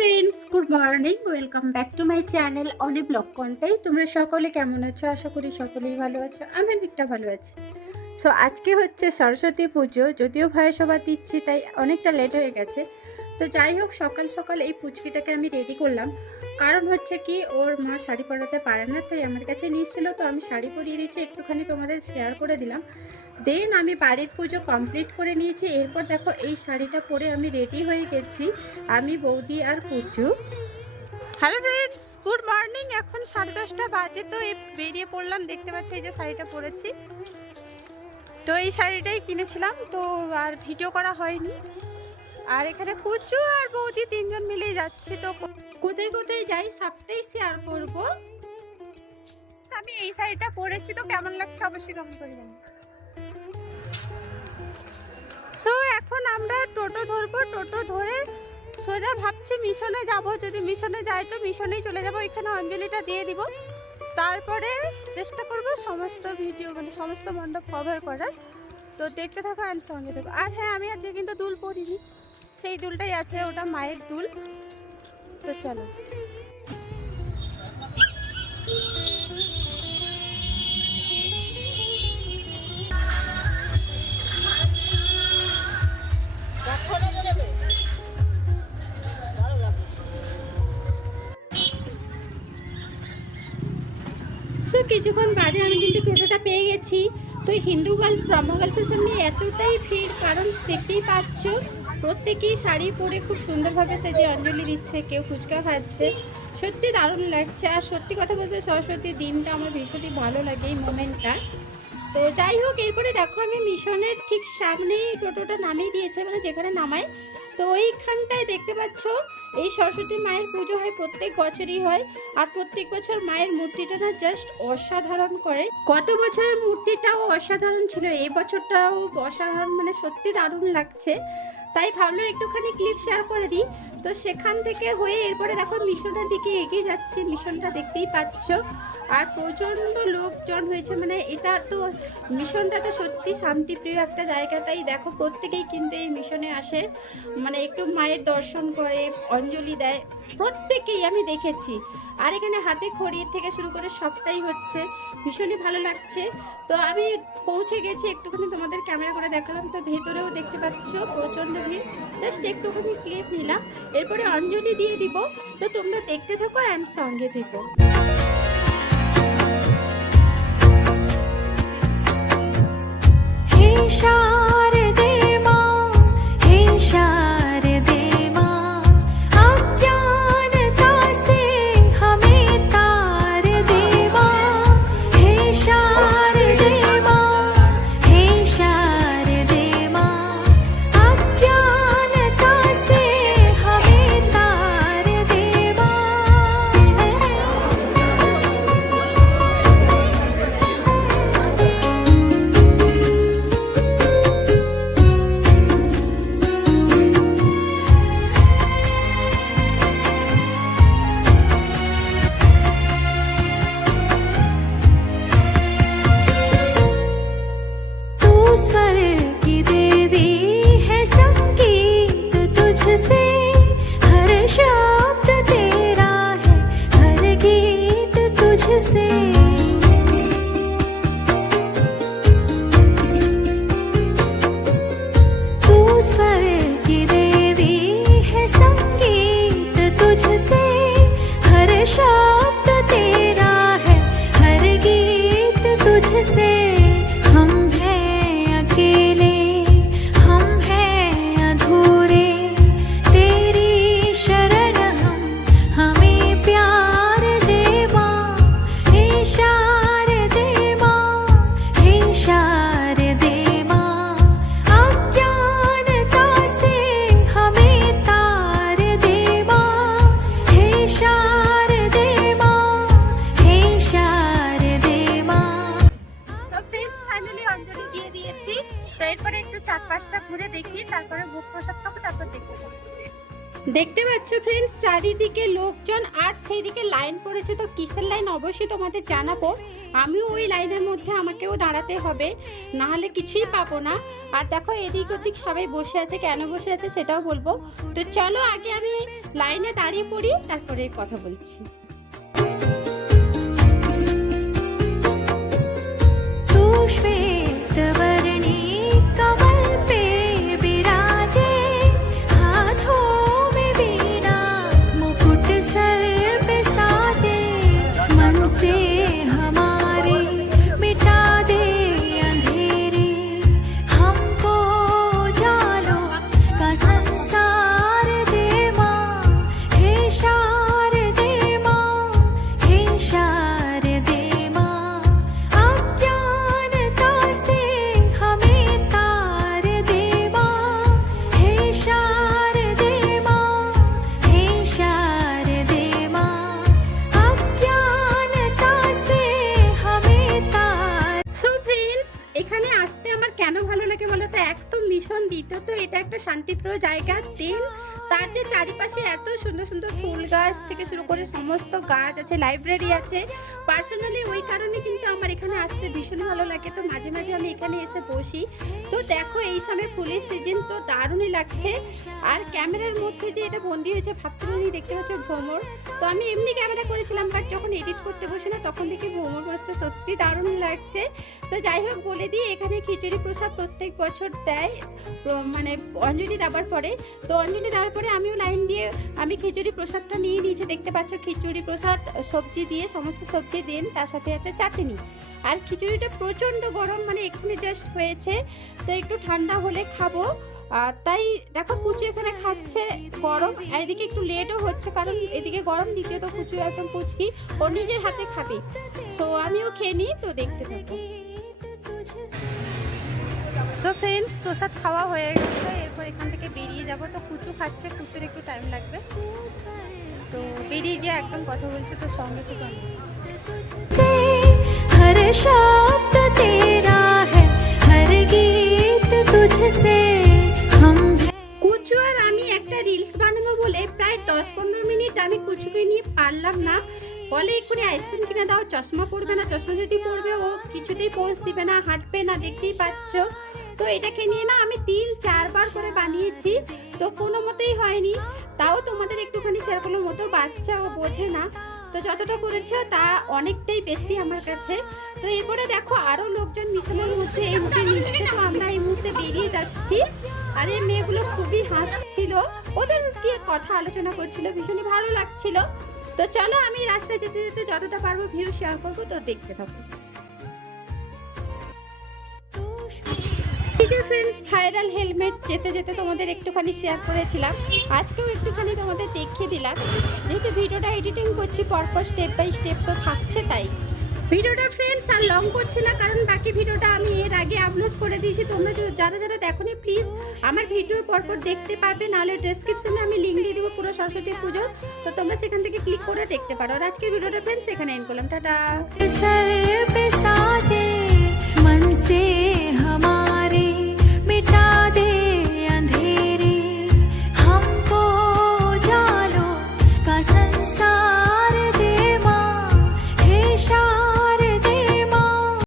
Friends good morning welcome back to my channel অনেক blog Contai তোমরা সকলে কেমন আছো? আশা করি সকলেই ভালো আছো। আমি অনেকটা ভালো আছি। সো আজকে হচ্ছে সরস্বতী পুজো। যদিও ভয়ে সবার দিচ্ছি, তাই অনেকটা লেট হয়ে গেছে। তো যাই হোক, সকাল সকাল এই পুচকিটাকে আমি রেডি করলাম। কারণ হচ্ছে কি, ওর মা শাড়ি পরাতে পারে না, তাই আমার কাছে নিয়েছিল। তো আমি শাড়ি পরিয়ে দিয়েছি, একটুখানি তোমাদের শেয়ার করে দিলাম। দেন আমি বাড়ির পুজো কমপ্লিট করে নিয়েছি। এরপর দেখো এই শাড়িটা পরে আমি রেডি হয়ে গেছি। আমি বৌদি আর কুচু। হ্যালো ফ্রেন্ডস গুড মর্নিং এখন সাড়ে দশটা বাজে তো এই বেরিয়ে পড়লাম। দেখতে পাচ্ছি এই যে শাড়িটা পরেছি। তো এই শাড়িটাই কিনেছিলাম তো আর ভিডিও করা হয়নি। আর এখানে কুচু আর বৌদি তিনজন মিলেই যাচ্ছি তো কোথায় কোথায় যাই সবটাই শেয়ার করব। আমি এই শাড়িটা পরেছি তো কেমন লাগছে অবশ্যই কমেন্ট করে সো এখন আমরা টোটো ধরবো। টোটো ধরে সোজা ভাবছি মিশনে যাব। যদি মিশনে যাই তো মিশনেই চলে যাব। এখানে অঞ্জলিটা দিয়ে দিব। তারপরে চেষ্টা করব সমস্ত ভিডিও মানে সমস্ত মণ্ডপ কভার করার। তো দেখতে থাকো আর সঙ্গে দেবো আর হ্যাঁ আমি আজকে কিন্তু দুল পরিনি। সেই দুলটাই আছে, ওটা মায়ের দুল। তো চলো। সো কিছুক্ষণ বাদে আমি কিন্তু টোটোটা পেয়ে গেছি। তো হিন্দু গার্লস ব্রহ্ম গার্লসের সামনে এতটাই ভিড়, কারণ দেখতেই পাচ্ছ, প্রত্যেকেই শাড়ি পরে খুব সুন্দরভাবে সেজে অঞ্জলি দিচ্ছে, কেউ ফুচকা খাচ্ছে। সত্যি দারুণ লাগছে। আর সত্যি কথা বলতে সরস্বতী দিনটা আমার ভীষণই ভালো লাগে এই মোমেন্টটা। তো যাই হোক, এরপরে দেখো আমি মিশনের ঠিক সামনেই টোটোটা নামিয়ে দিয়েছে মানে যেখানে নামাই। তো ওইখানটায় দেখতে পাচ্ছ এই সরস্বতী মায়ের পুজো হয় প্রত্যেক বছরই হয় আর প্রত্যেক বছর মায়ের মূর্তিটা না জাস্ট অসাধারণ করে। গত বছরের মূর্তিটাও অসাধারণ ছিল, এই বছরটাও অসাধারণ মানে সত্যি দারুণ লাগছে। তাই ভাবলাম একটুখানি ক্লিপ শেয়ার করে দিই। তো সেখান থেকে হয়ে এরপরে দেখো মিশনটার দিকে এগিয়ে যাচ্ছে, মিশনটা দেখতেই পাচ্ছ। আর প্রচণ্ড লোকজন হয়েছে। মানে এটা তো মিশনটা তো সত্যি শান্তিপ্রিয় একটা জায়গা, তাই দেখো প্রত্যেকেই কিন্তু এই মিশনে আসে। মানে একটু মায়ের দর্শন করে, অঞ্জলি দেয়, প্রত্যেকেই আমি দেখেছি। আর এখানে হাতে খড়ি থেকে শুরু করে সবটাই হচ্ছে। ভীষণই ভালো লাগছে। তো আমি পৌঁছে গেছি, একটুখানি তোমাদের ক্যামেরা করে দেখালাম। তো ভেতরেও দেখতে পাচ্ছ প্রচণ্ড ভিড়। জাস্ট একটুখানি ক্লিপ নিলাম। এরপরে অঞ্জলি দিয়ে দিব। তো তোমরা দেখতে থাকো অ্যান্ড সঙ্গে থেকো। দেখতে পাচ্ছ ফ্রেন্ডস চারিদিকে লোকজন আর সেই দিকে লাইন পড়েছে। তো কিসের লাইন অবশ্যই তোমাদের জানাব। আমিও ওই লাইনের মধ্যে আমাকেও দাঁড়াতে হবে। না হলে কিছুই পাবো না। আর দেখো এদিক ওদিক সবাই বসে আছে, কেন বসে আছে সেটাও বলব। তো চলো আগে আমি লাইনে দাঁড়িয়ে পড়ি, তারপরে কথা বলছি। এখানে আসতে আমার কেন ভালো লাগে বলো তো? এক তো মিশন দ্বিতীয় তো এটা একটা শান্তিপ্রিয় জায়গা দিন তার যে চারিপাশে এত সুন্দর সুন্দর ফুল গাছ থেকে শুরু করে সমস্ত গাছ আছে লাইব্রেরি আছে। পার্সোনালি ওই কারণে কিন্তু আমার এখানে আসতে ভীষণ ভালো লাগে। তো মাঝে মাঝে আমি এখানে এসে বসি। তো দেখো এই সময় ফুলের সিজন তো দারুণই লাগছে। আর ক্যামেরার মধ্যে যে এটা বন্দি হয়েছে ভাবতে পারিনি দেখতে হচ্ছে ভ্রমর। তো আমি এমনি ক্যামেরা করেছিলাম বাট যখন এডিট করতে বসে না, তখন দেখি ভ্রমর বসছে। সত্যি দারুণ লাগছে। তো যাই হোক, বলে দিই, এখানে খিচুড়ি প্রসাদ প্রত্যেক বছর দেয়। মানে অঞ্জলি দেওয়ার পরে, তো অঞ্জলি দেওয়ার পরে আমিও লাইন দিয়ে, আমি খিচুড়ি প্রসাদটা নিয়ে নিয়েছি, দেখতে পাচ্ছ খিচুড়ি প্রসাদ, সবজি দিয়ে, সমস্ত সবজি দিন, তার সাথে আছে চাটনি। আর খিচুড়িটা প্রচণ্ড গরম মানে এক্ষুনি জাস্ট হয়েছে, তো একটু ঠান্ডা হলে খাব। আর তাই দেখো কুচু এখানে খাচ্ছে গরম, এদিকে একটু লেটও হচ্ছে, কারণ এদিকে গরম, দ্বিতীয়ত কুচু একদম পুচকি ও নিজের হাতে খাবে। সো আমিও খেয়ে নিই, তো দেখতে থাকো। সো ফ্রেন্ডস প্রসাদ খাওয়া হয়ে গেছে এরপর এখান থেকে বেরিয়ে যাব। তো কুচু খাচ্ছে কুচুর একটু টাইম লাগবে। তো বেরিয়ে গিয়ে একদম কথা বলছে তো সঙ্গে তো আর আমি একটা রিলস বানাবো বলে প্রায় দশ পনেরো মিনিট আমি পারলাম না। বলে আইসক্রিম দাও চশমা পরবে না চশমা যদি পরবে ও কিছুতেই পৌঁছ দিবে না হাঁটবে না দেখতেই পাচ্ছ? তো এটাকে নিয়ে না আমি তিন, চারবার করে বানিয়েছি। তো কোনো মতেই হয়নি। তাও তোমাদের একটুখানি করল মতো বাচ্চা ও বোঝে না। তো যতটা করেছে তা অনেকটাই বেশি আমার কাছে। তো এরপরে দেখো আরও লোকজন মিশনের মধ্যে এই মুহূর্তে নিচ্ছে, তো আমরা এই মুহূর্তে বেরিয়ে যাচ্ছি। আর এই মেয়েগুলো খুবই হাসছিল। ওদের কি কথা আলোচনা করছিল ভীষণই ভালো লাগছিল। তো চলো আমি রাস্তায় যেতে যেতে যতটা পারব ভিউ শেয়ার করব, তো দেখতে থাকো। ফ্রেন্ডস ভাইরাল হেলমেট যেতে যেতে তোমাদের একটুখানি শেয়ার করেছিলাম। আজকেও একটুখানি তোমাদের দেখিয়ে দিলাম। যেহেতু ভিডিওটা এডিটিং করছি, পরপর স্টেপ বাই স্টেপ তো থাকছে তাই। ভিডিওটা ফ্রেন্ডস আর লং করছি না, কারণ বাকি ভিডিওটা আমি এর আগে আপলোড করে দিয়েছি। তোমরা যারা যারা দেখোনি প্লিজ আমার ভিডিও পরপর দেখতে পাবে। নাহলে ডেসক্রিপশনে আমি লিঙ্ক দিয়ে দেবো পুরো সরস্বতী পুজোর। তো তোমরা সেখান থেকে ক্লিক করে দেখতে পারো। আর আজকের ভিডিওটা ফ্রেন্ডস এখানে এন্ড করলাম। টাটা।